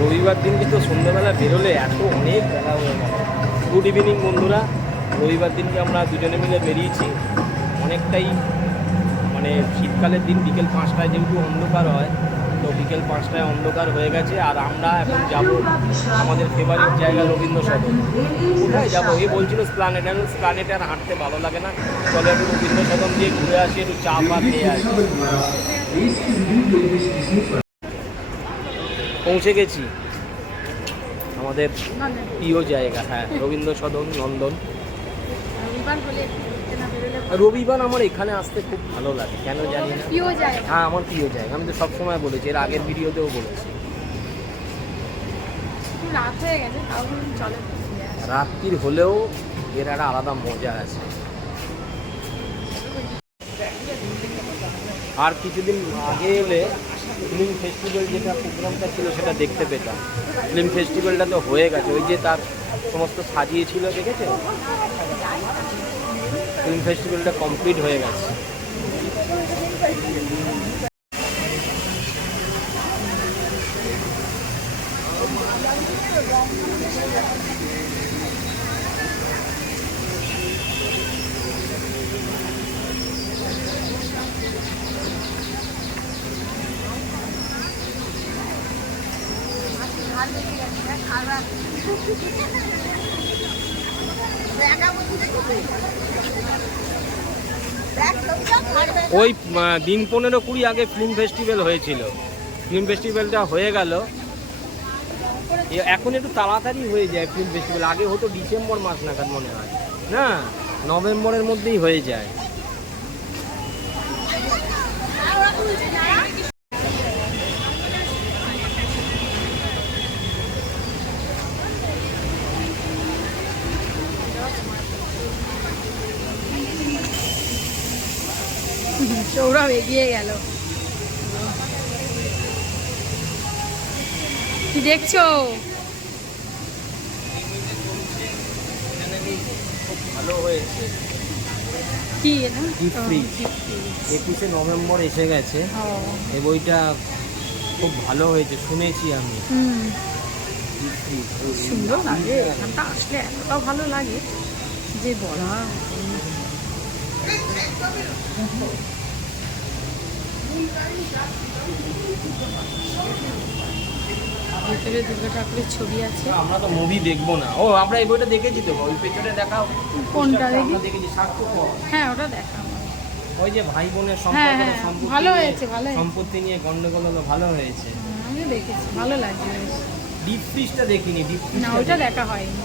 রবিবার দিনকে তো সন্ধ্যাবেলা বেরোলে এত অনেক বেলা হয়ে গেল। গুড ইভিনিং বন্ধুরা, রবিবার দিনকে আমরা দুজনে মিলে বেরিয়েছি। অনেকটাই মানে শীতকালের দিন বিকেল 5টায় যেহেতু অন্ধকার হয়, তো বিকেল 5টায় অন্ধকার হয়ে গেছে। আর আমরা এখন যাব আমাদের ফেভারিট জায়গা রবীন্দ্র সদন। কোথায় যাবো? এ বলছিল স্প্লানেট, এখন স্প্লানেটে আর হাঁটতে ভালো লাগে না, চলে একটু রবীন্দ্র সদন দিয়ে ঘুরে আসি, একটু চা পা খেয়ে আসি। পৌঁছে গেছি আমাদের প্রিয় জায়গা, হ্যাঁ রবীন্দ্র সদন নন্দন। রবিবার আমার এখানে আসতে খুব ভালো লাগে, কেন জানি না। হ্যাঁ আমার প্রিয় জায়গা, আমি তো সবসময় বলেছি, এর আগের ভিডিওতেও বলেছি। রাত্রির হলেও এর একটা আলাদা মজা আছে। আর কিছুদিন আগে এলে ফিল্ম ফেস্টিভ্যাল যেটা প্রোগ্রামটা ছিল সেটা দেখতে পেতাম। ফিল্ম ফেস্টিভ্যালটা তো হয়ে গেছে, ওই যে তার সমস্ত সাজিয়েছিল, দেখেছে? ফিল্ম ফেস্টিভ্যালটা কমপ্লিট হয়ে গেছে। ওই দিন 15-20 আগে ফিল্ম ফেস্টিভ্যাল হয়েছিল, ফিল্ম ফেস্টিভ্যালটা হয়ে গেল। এখন একটু তাড়াতাড়ি হয়ে যায় ফিল্ম ফেস্টিভ্যাল, আগে হতো ডিসেম্বর মাস নাগাদ মনে হয়, না নভেম্বরের মধ্যেই হয়ে যায়। সৌরভ এগিয়ে গেল, কি দেখছো? ভালো হয়েছে কি 21শে নভেম্বর এসে গেছে, এই বইটা খুব ভালো হয়েছে শুনেছি আমি। সুন্দর লাগে, এখানটা আসলে এতটা ভালো লাগে যে বলা। ভিতরে দুর্গা ঠাকুরের ছবি আছে। আমরা তো মুভি দেখবো না, ও আমরা এই বইটা দেখেছি তো, ওই পেছনে দেখাও। কোনটা দেখেছি? স্বার্থপর। হ্যাঁ ওটা দেখা, ওই যে ভাই বোনের সম্পর্ক, ভালো হয়েছে, ভালো সম্পত্তি নিয়ে গন্ডগোল হলো, ভালো হয়েছে। আমি দেখেছি, ভালো লাগছে। ডিপ ফ্রিজটা দেখিনি, ডিপ ফ্রিজ না ওইটা দেখা হয়নি।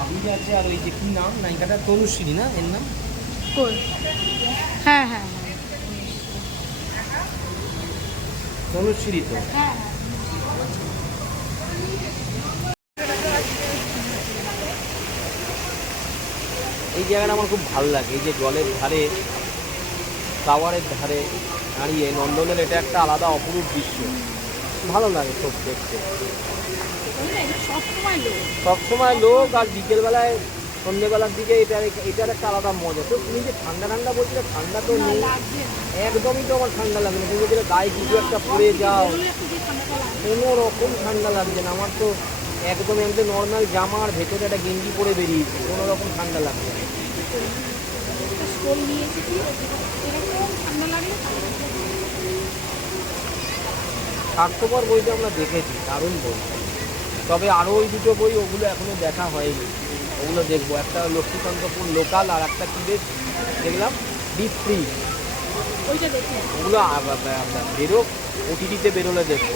আবিজ আছে, আর ওই যে কি নাম নায়িকাটা, তনুশ্রী না এর নাম? হ্যাঁ হ্যাঁ তনুশ্রী তো। হ্যাঁ। এই জায়গাটা আমার খুব ভালো লাগে, এই যে জলের ধারে, টাওয়ারের ধারে দাঁড়িয়ে নন্দনের, এটা একটা আলাদা অপরূপ দৃশ্য, ভালো লাগে খুব দেখতে। সবসময় লোক, আর বিকেলবেলায় সন্ধ্যেবেলার দিকে এটার একটা আলাদা মজা। তো তুমি যে ঠান্ডা ঠান্ডা বলছিলে, ঠান্ডা তো নেই একদমই, তো আমার ঠান্ডা লাগে না। তুমি যদি গায়ে কিছু একটা পরে যাও, কোনো রকম ঠান্ডা লাগছে না আমার তো, একদম একদম নর্মাল জামা আর ভেতরে একটা গেঞ্জি পরে বেরিয়েছি, কোনো রকম ঠান্ডা লাগছে না। স্বার্থপর বইটা আমরা দেখেছি, দারুণ বই। তবে আরও ওই দুটো বই, ওগুলো এখনো দেখা হয়নি, ওগুলো দেখবো। একটা লক্ষ্মীকান্তপুর লোকাল, আর একটা কি বেশ দেখলাম ডিপ ফ্রিজ, ওগুলো বেরোক, ওটিটিতে বেরোলে দেখবো।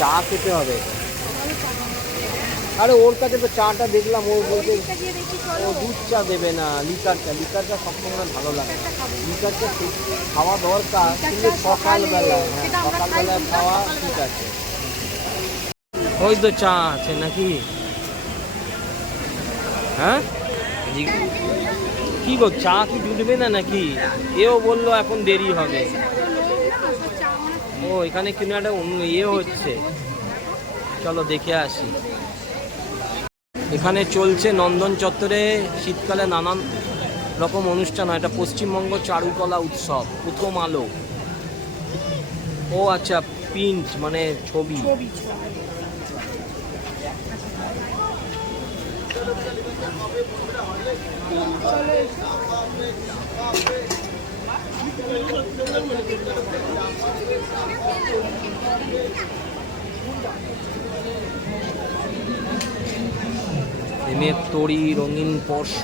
চা খেতে হবে, আরে ওর কাছে তো চাটা দেখলাম, ও বলতে ও দুধ চা দেবে না, লিকার চা সবসময় ভালো লাগে। লিকার চা খাওয়া দরকার, কিন্তু সকালবেলায়, হ্যাঁ সকালবেলায় খাওয়া ঠিক আছে। ওই তো চা আছে নাকি? হ্যাঁ কি গো, চা কি জুটবে না নাকি? এও বললো এখন দেরি হবে। ও এখানে কিনা একটা ইয়ে হচ্ছে, চলো দেখে আসি। এখানে চলছে নন্দন চত্বরে শীতকালে নানান রকম অনুষ্ঠান হয়। এটা পশ্চিমবঙ্গ চারুকলা উৎসব, প্রথম আলো। ও আচ্ছা, প্রিন্ট মানে ছবি। প্রেমের তরি, রঙিন স্পর্শ।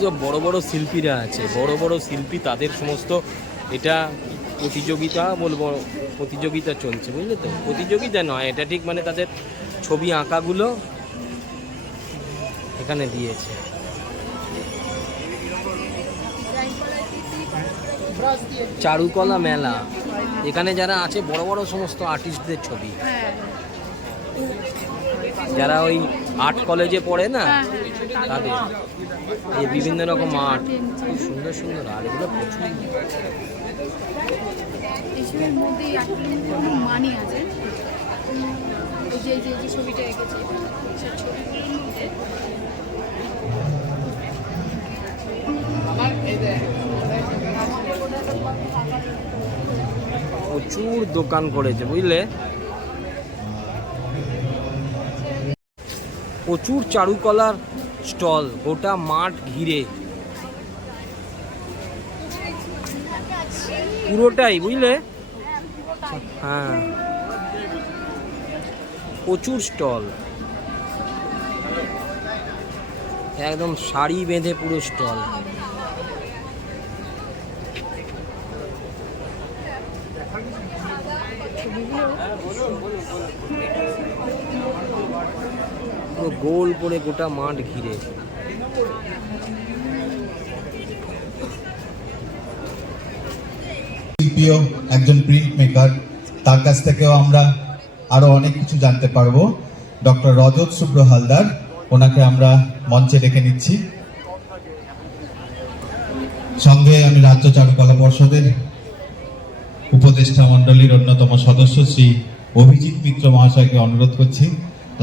যে বড় বড় শিল্পীরা আছে, বড় বড় শিল্পী, তাদের সমস্ত এটা প্রতিযোগিতা বলবো, প্রতিযোগিতা চলছে, বুঝলে তো? প্রতিযোগিতা নয় এটা ঠিক, মানে তাদের ছবি আঁকাগুলো এখানে দিয়েছে। চারুকলা মেলা, এখানে যারা আছে বড় বড় সমস্ত আর্টিস্টদের ছবি, যারা ওই আর্ট কলেজে পড়ে না তাদের, এই বিভিন্ন রকম আর্ট, খুব সুন্দর সুন্দর আর্ট, এগুলো প্রচুর। এসবের মধ্যে মানি আছে, যে ছবিটা এঁকেছে সেই ছবিগুলোর মধ্যে প্রচুর দোকান করেছে, বুঝলে? প্রচুর চারুকলার স্টল, গোটা মাঠ ঘিরে পুরোটাই, বুঝলে? হ্যাঁ, প্রচুর স্টল, একদম সারি বেঁধে পুরো স্টল। গোল করে গোটা মাঠ ঘিরে। শিল্পীও একজন প্রিন্ট মেকার, তার কাছ থেকেও আমরা আরো অনেক কিছু জানতে পারবো। ডক্টর রজত শুভ্র হালদার, ওনাকে আমরা মঞ্চে ডেকে নিচ্ছি। সঙ্গে আমি রাজ্য চারুকলা পর্ষদের উপদেষ্টা মণ্ডলীর অন্যতম সদস্য শ্রী অভিজিৎ মিত্র মহাশয়কে অনুরোধ করছি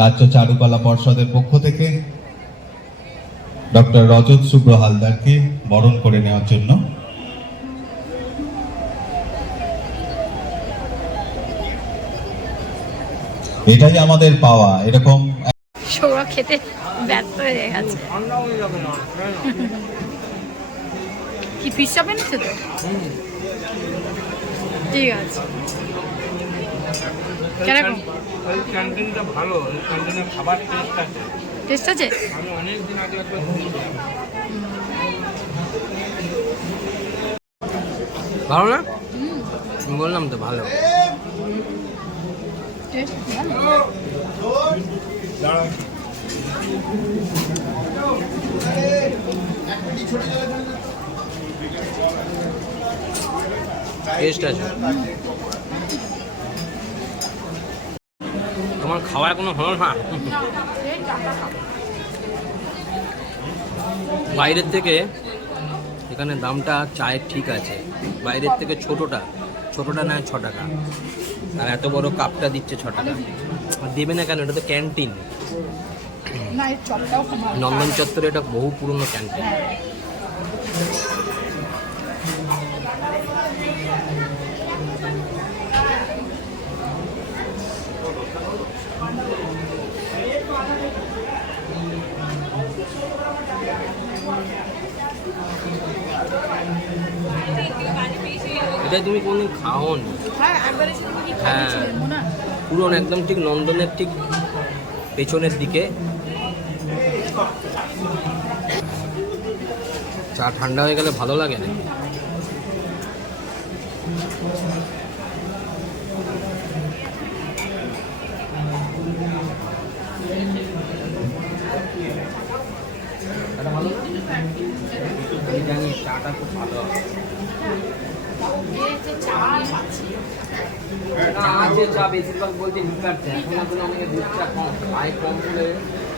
রাজ্য চারুকলা পর্ষদের পক্ষ থেকে ডক্টর রজত শুভ্র হালদারকে বরণ করে নেওয়ার জন্য। এটাই আমাদের পাওয়া। এরকম সৌরভ খেতে ব্যর্থ হয়ে গেছে। কি পিস চাপ এনেছে তো? ঠিক আছে। কেরকম? ক্যান্টিনটা ভালো, ক্যান্টিনের খাবার টেস্ট আছে। টেস্ট আছে? আমি অনেক দিন আগে একবার ভালো না? বললাম তো ভালো। টেস্ট ভালো। টেস্ট আছে। তোমার খাওয়ার কোনো হলো না? বাইরের থেকে এখানে দামটা চায়ের ঠিক আছে, বাইরের থেকে ছোটোটা নেয় 6 টাকা, আর এত বড় কাপটা দিচ্ছে 6 টাকা। আর দেবে না কেন? এটা তো ক্যান্টিন। নন্দন চত্বরে এটা বহু পুরনো ক্যান্টিন। এটা তুমি কোনদিন খাওনি? হ্যাঁ, পুরনো একদম ঠিক নন্দনের ঠিক পেছনের দিকে। চা ঠান্ডা হয়ে গেলে ভালো লাগে না? ভালো, আমি জানি চাটা খুব ভালো হবে। আছে চা বেশিরভাগ বলতে লিকার চা, এখন আসলে অনেকে দুধ চা কম, আয় কম করে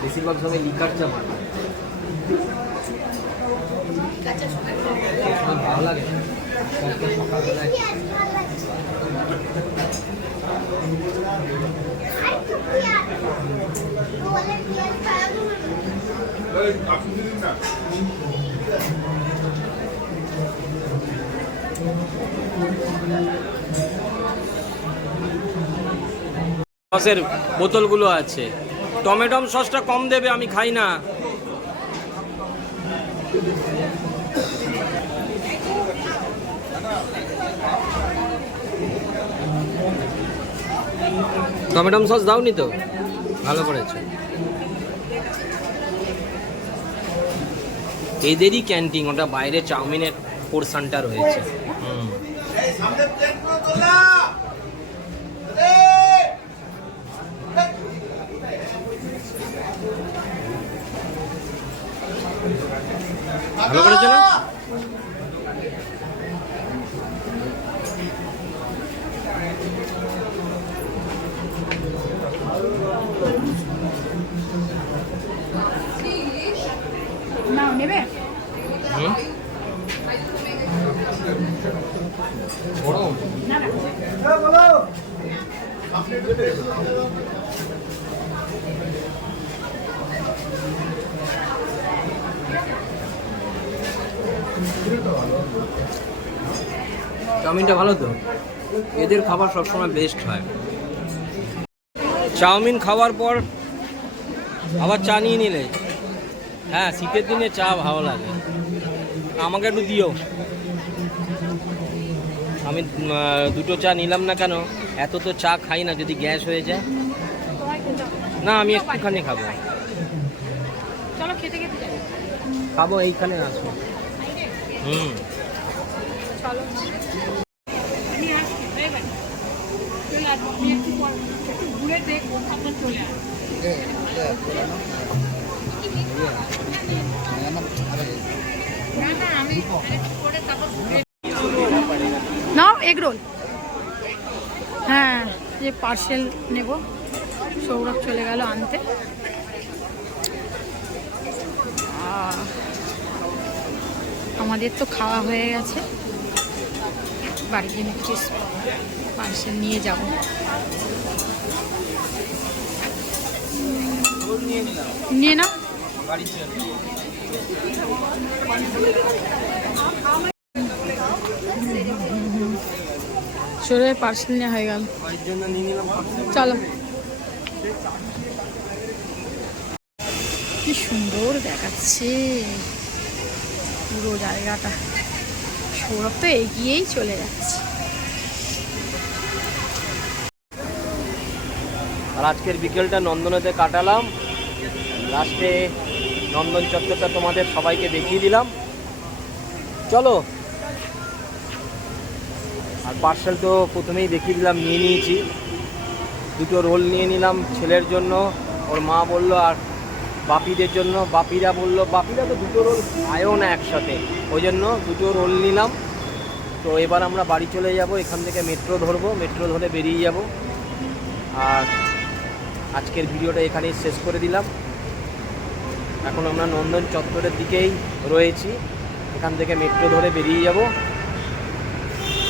বেশিরভাগ সময় লিকার চা বানায়। ভালো লাগে সকালবেলায়। সসের বোতলগুলো আছে। টমেটম সসটা কম দেবে, আমি খাই না। টমেটম সস দাওনি তো? ভালো করেছে। এদেরই ক্যান্টিন, ওটা বাইরে চাউমিনের পোরশনটা রয়েছে। ভালো করেছে না? না নেবে না না চাউমিনটা ভালো তো, এদের খাবার সবসময় বেস্ট হয়। চাউমিন খাওয়ার পর আবার চা নিয়ে নিলে, হ্যাঁ শীতের দিনে চা ভালো লাগে। আমাকে একটু দিও। আমি দুটো চা নিলাম না কেন, এত তো চা খাই না, যদি গ্যাস হয়ে যায়। না আমি একটুখানি খাবো। চলো খেতে খেতে যাই। খাবো, এইখানে আসবো। চলো আমি আসছি, এবার চলে আসবো। আমি একটু ঘুরে দেখবো, তারপর চলে আসবো। নাও এগ রোল। হ্যাঁ যে পার্সেল নেব, সৌরভ চলে গেল আনতে। আমাদের তো খাওয়া হয়ে গেছে, বাড়িতে নিচ্ছি পার্সেল নিয়ে যাব। নিয়ে না চলে, পার্সেল নেওয়া হয়ে গেল। চলো, কি সুন্দর দেখাচ্ছে পুরো জায়গাটা। সৌরভ তো এগিয়েই চলে যাচ্ছে। আর আজকের বিকেলটা নন্দনেতে কাটালাম। লাস্টে নন্দন চত্বরটা তোমাদের সবাইকে দেখিয়ে দিলাম। চলো, আর পার্সেল তো প্রথমেই দেখিয়ে দিলাম, নিয়ে নিয়েছি। দুটো রোল নিয়ে নিলাম ছেলের জন্য, ওর মা বললো, আর বাপিদের জন্য। বাপিরা বললো, বাপিরা তো দুটো রোল খায়ও না একসাথে, ওই জন্য দুটো রোল নিলাম। তো এবার আমরা বাড়ি চলে যাব, এখান থেকে মেট্রো ধরবো, মেট্রো ধরে বেরিয়ে যাব। আর আজকের ভিডিওটা এখানেই শেষ করে দিলাম। এখন আমরা নন্দন চত্বরের দিকেই রয়েছি, এখান থেকে মেট্রো ধরে বেরিয়ে যাব।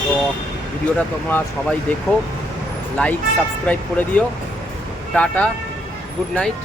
তো ভিডিওটা তোমরা সবাই দেখো, লাইক সাবস্ক্রাইব করে দিও। Tata, good night.